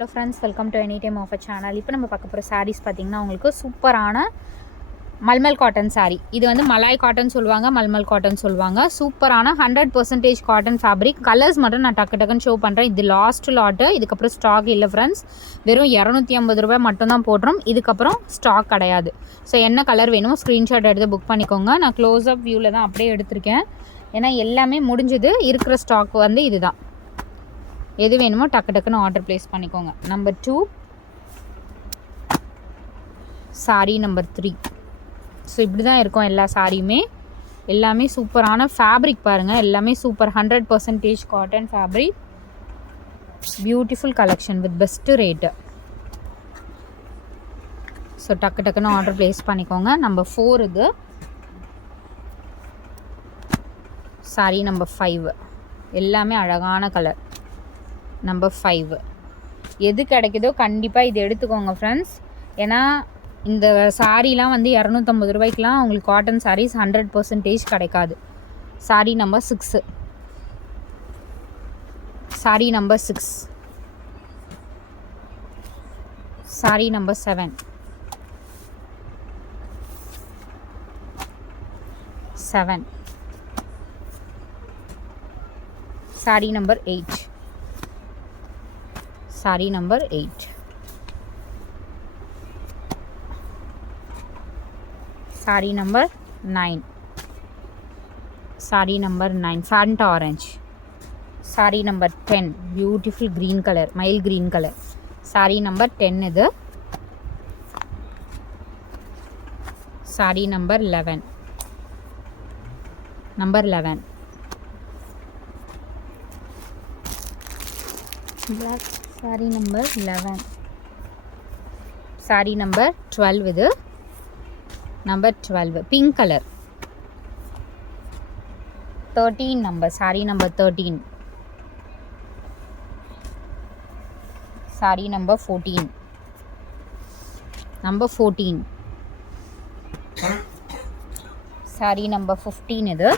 Hello friends, welcome to any time offer channel. இப்போ நம்ம பார்க்க போகிற சாரீஸ் பார்த்திங்கன்னா உங்களுக்கு சூப்பரான மல்மல் காட்டன் சாரீ. இது வந்து மலாய் காட்டன் சொல்லுவாங்க, மல்மல் காட்டன் சொல்லுவாங்க. சூப்பரான 100% காட்டன் ஃபேப்ரிக். கலர்ஸ் மட்டும் நான் டக்குன்னு ஷோ பண்ணுறேன். இது லாஸ்ட் லாட்டு, இதுக்கப்புறம் ஸ்டாக் இல்லை ஃப்ரெண்ட்ஸ். வெறும் 250 ரூபாய் மட்டும்தான் போடுறோம். இதுக்கப்புறம் ஸ்டாக் கிடையாது. ஸோ என்ன கலர் வேணுமோ ஸ்க்ரீன்ஷாட் எடுத்து புக் பண்ணிக்கோங்க. நான் க்ளோஸ் அப் வியூவில் தான் அப்படியே எடுத்திருக்கேன், ஏன்னா எல்லாமே முடிஞ்சது. இருக்கிற ஸ்டாக் வந்து இதுதான். எது வேணுமோ டக்குன்னு ஆர்டர் ப்ளேஸ் பண்ணிக்கோங்க. Number 2 sari number 3. ஸோ இப்படி தான் இருக்கும் எல்லா சாரியுமே. எல்லாமே சூப்பரான ஃபேப்ரிக் பாருங்கள், எல்லாமே super 100% cotton fabric. Beautiful collection with best rate. So டக்குன்னு ஆர்டர் ப்ளேஸ் பண்ணிக்கோங்க. நம்பர் 4 இது. சாரீ நம்பர் 5. எல்லாமே அழகான கலர். நம்பர் 5 எது கிடைக்குதோ கண்டிப்பாக இது எடுத்துக்கோங்க ஃப்ரெண்ட்ஸ். ஏன்னா இந்த சாரீலாம் வந்து 250 ரூபாய்க்குலாம் உங்களுக்கு காட்டன் சாரீஸ் 100% கிடைக்காது. Sari number 6. Sari number 6. Sari number 7. 7. Sari number 8. Sari number 8. Sari number 9. Sari number 9 pant orange. Sari number 10 beautiful green colour, mile green colour. Sari number 10 இது. Sari number 11. Number 11 black. Sari number 11. Sari number 12 இது. Number 12 pink colour. 13 number. Sari number 13. Sari number 14. Number 14. Sari number 15 இது.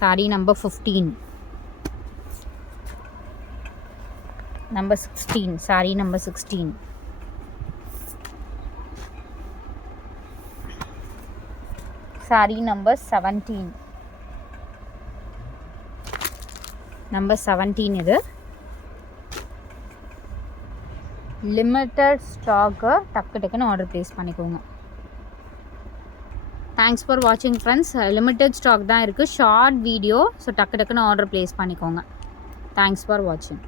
Sari number 15. Number 16. Sari number 16. Sari number 17. Number 17 இது. Limited stock, டக்குன்னு order place பண்ணிக்கோங்க. Thanks for வாட்சிங் friends. Limited stock தான் இருக்குது, short video. So டக்குன்னு ஆர்டர் ப்ளேஸ் பண்ணிக்கோங்க. தேங்க்ஸ் ஃபார் வாட்சிங்.